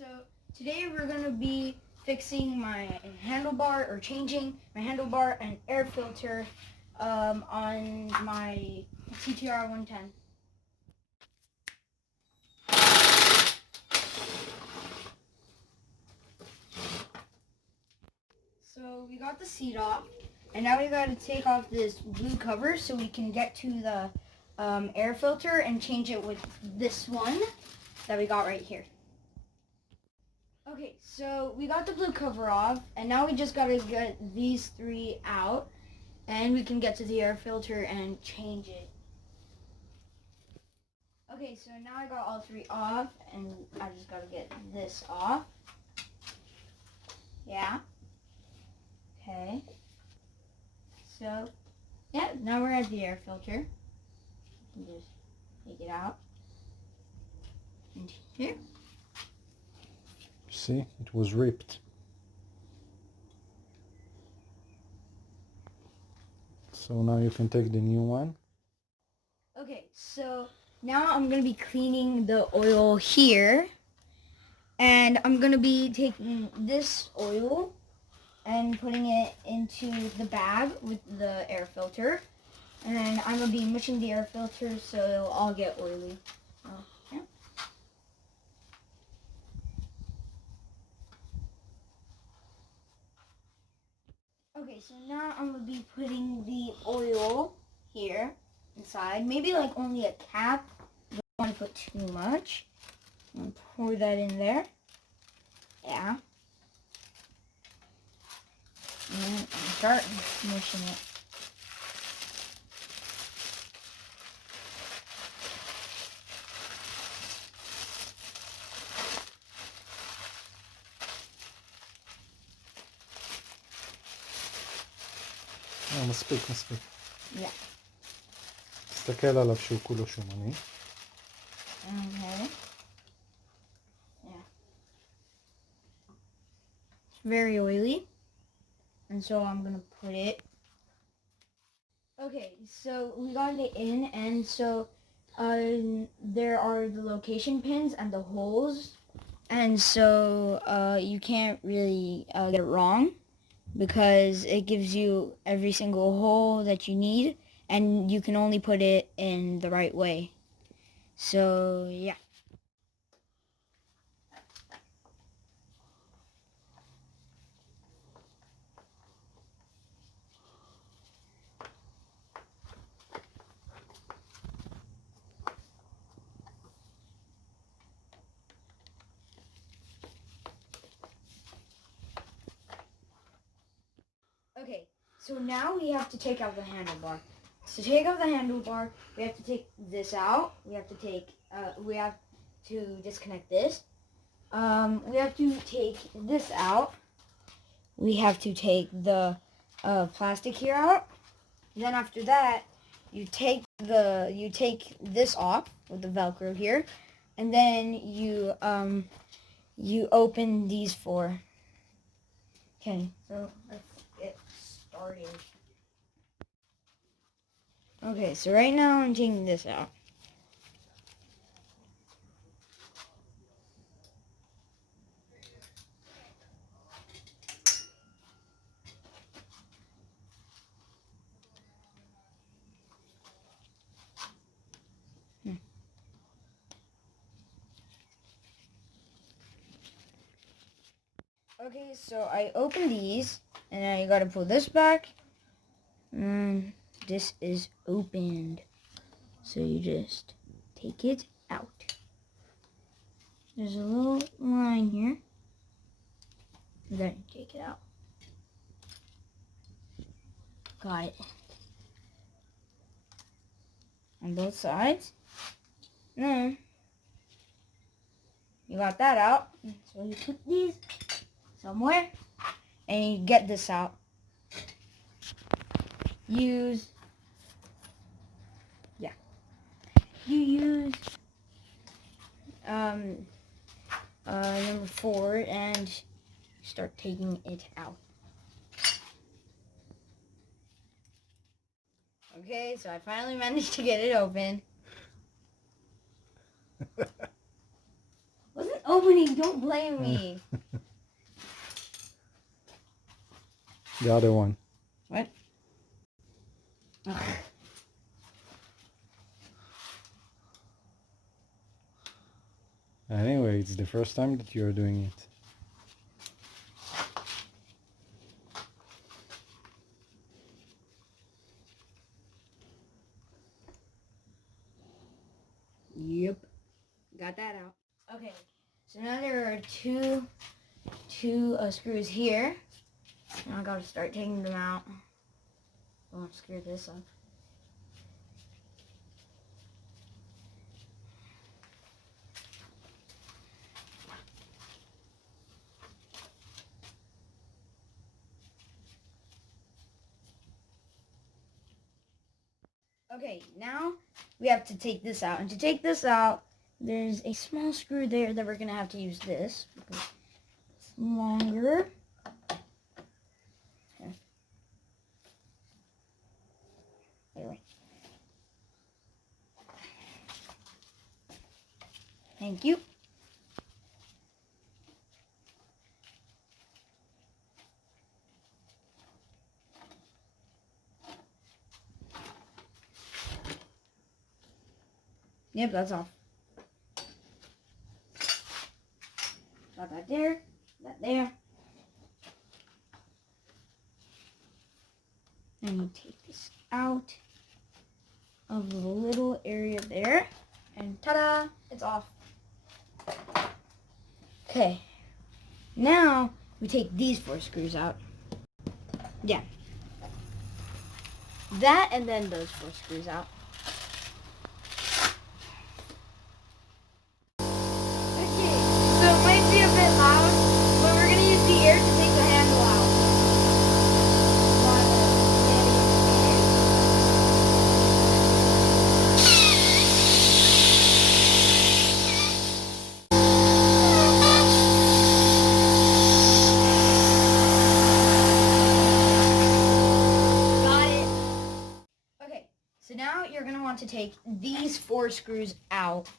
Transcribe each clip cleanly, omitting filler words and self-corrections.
So today we're going to be fixing my handlebar, or changing my handlebar and air filter on my Ttr110. So we got the seat off, and now we got to take off this blue cover so we can get to the air filter and change it with this one that we got right here. Okay, so we got the blue cover off, and now we just gotta get these three out, and we can get to the air filter and change it. Okay, so now I got all three off, and I just gotta get this off. Yeah. Okay. So, yeah, now we're at the air filter. You can just take it out. And here. See, it was ripped. So now you can take the new one. Okay, so now I'm going to be cleaning the oil here. And I'm going to be taking this oil and putting it into the bag with the air filter. And then I'm going to be mushing the air filter so it'll all get oily. Yeah. Okay, so now I'm going to be putting the oil here inside. Maybe like only a cap. Don't want to put too much. I'm going to pour that in there. Yeah. And I'm starting mushing it. מספיק. Yeah. תסתכל עליו שהוא כולו שומני. Okay. Yeah. It's very oily. And so I'm going to put it. Okay, so we got it in, and so there are the location pins and the holes. And so you can't really get it wrong, because it gives you every single hole that you need, and you can only put it in the right way. So, yeah. Okay, so now we have to take out the handlebar. To take out the handlebar, we have to take this out. We have to disconnect this. We have to take this out. We have to take the plastic here out. Then after that, you take this off with the Velcro here, and then you open these four. Okay, so let's get started. Okay, so right now I'm taking this out. Okay, so I opened these, and now you gotta pull this back. And this is opened. So you just take it out. There's a little line here. Then take it out. Got it. On both sides. Then you got that out. So you put these somewhere, and you get this out. You use number 4 and start taking it out. Okay, so I finally managed to get it open. Wasn't opening. Don't blame me. The other one. What? Ugh. Anyway, it's the first time that you're doing it. Yep. Got that out. Okay. So now there are two screws here. Now I gotta start taking them out. I'll screw this up. Okay, now we have to take this out. And to take this out, there's a small screw there that we're going to have to use this because it's longer. Okay. Anyway. Thank you. Yep, that's off. Got that there, that there. And you take this out of the little area there. And ta-da, it's off. Okay. Now, we take these 4 screws out. Yeah. That and then those 4 screws out. Okay, so it might be a bit loud, but we're going to use the air to take the handle out. Got it. Okay, so now you're going to want to take these 4 screws out.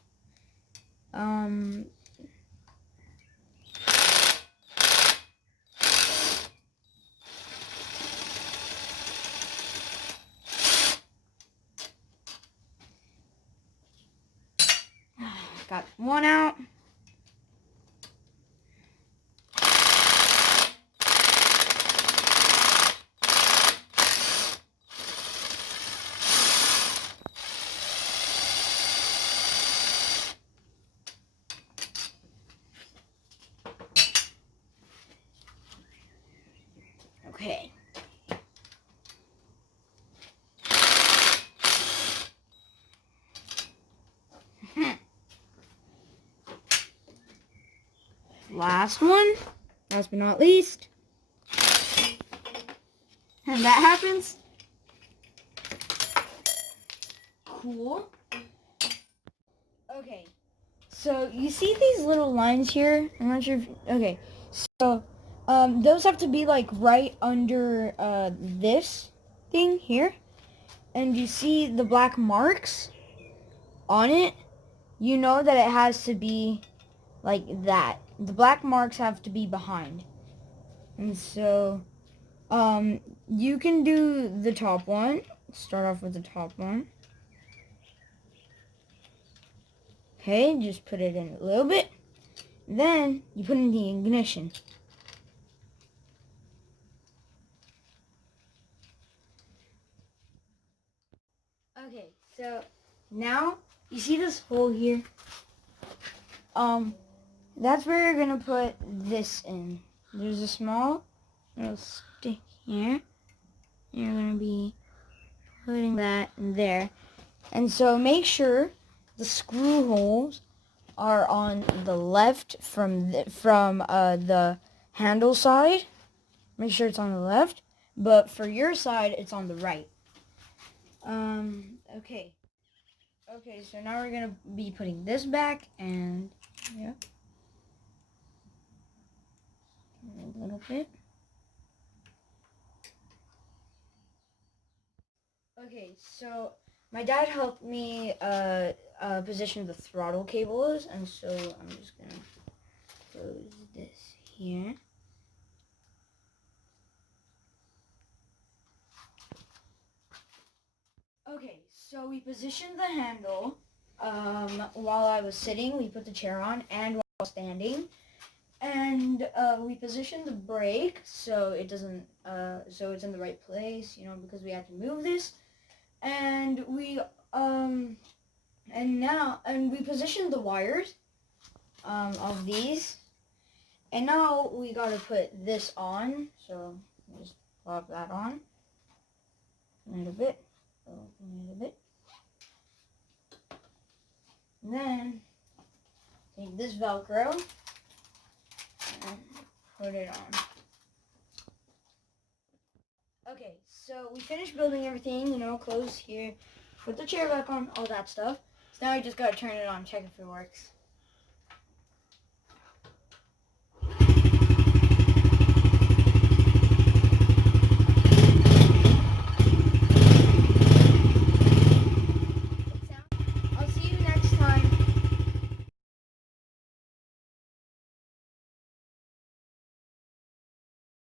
Got one out. Okay. Last one, last but not least. And that happens. Cool. Okay. So you see these little lines here? I'm not sure if, okay. So those have to be like right under this thing here. And you see the black marks on it? You know that it has to be like that. The black marks have to be behind. And so you can do the top one. Start off with the top one. Okay, just put it in a little bit. Then you put in the ignition. Okay, so now you see this hole here? That's where you're gonna put this in. There's a small little stick here. You're gonna be putting that in there. And so make sure the screw holes are on the left from the handle side. Make sure it's on the left, but for your side, it's on the right. Okay. Okay, so now we're gonna be putting this back, and yeah, a little bit. Okay, so my dad helped me position the throttle cables, and so I'm just gonna close this here. Okay, so we positioned the handle while I was sitting. We put the chair on, and while standing, and we positioned the brake so it doesn't, so it's in the right place. You know, because we had to move this, and we and we positioned the wires of these, and now we gotta put this on. So just plop that on a little bit. And then take this Velcro and put it on. Okay, so we finished building everything, you know, close here, put the chair back on, all that stuff. So now we just gotta turn it on, check if it works.